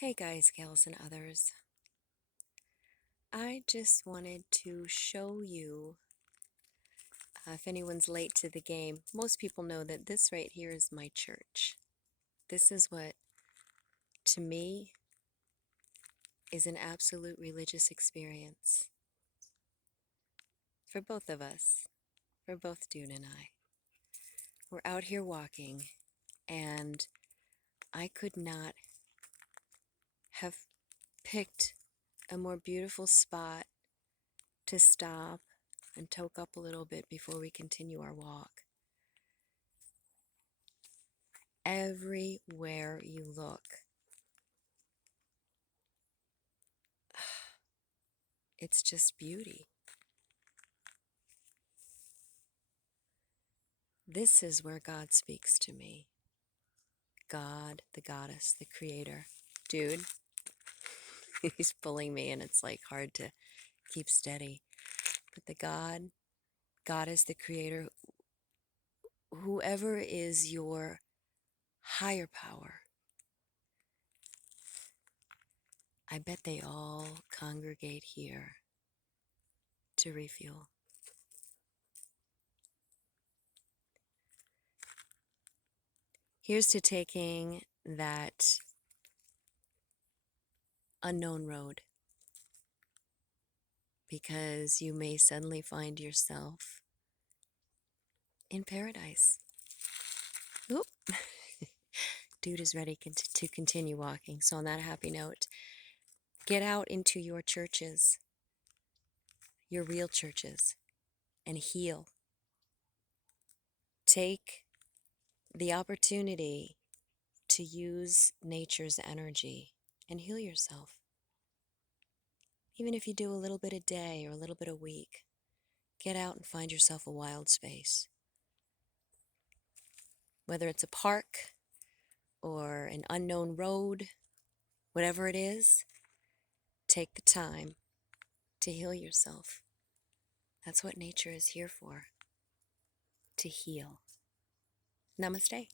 Hey guys, gals, and others. I just wanted to show you, if anyone's late to the game, most people know that this right here is my church. This is what, to me, is an absolute religious experience for both of us, for both Dune and I. We're out here walking, and I could not have picked a more beautiful spot to stop and toke up a little bit before we continue our walk. Everywhere you look, it's just beauty. This is where God speaks to me. God, the goddess, the creator. Dude, he's pulling me and it's like hard to keep steady. But God is the creator. Whoever is your higher power, I bet they all congregate here to refuel. Here's to taking that unknown road, because you may suddenly find yourself in paradise. Oop. Dude is ready to continue walking. So on that happy note, get out into your churches, your real churches, and heal. Take the opportunity to use nature's energy and heal yourself. Even if you do a little bit a day or a little bit a week, get out and find yourself a wild space. Whether it's a park or an unknown road, whatever it is, take the time to heal yourself. That's what nature is here for, to heal. Namaste.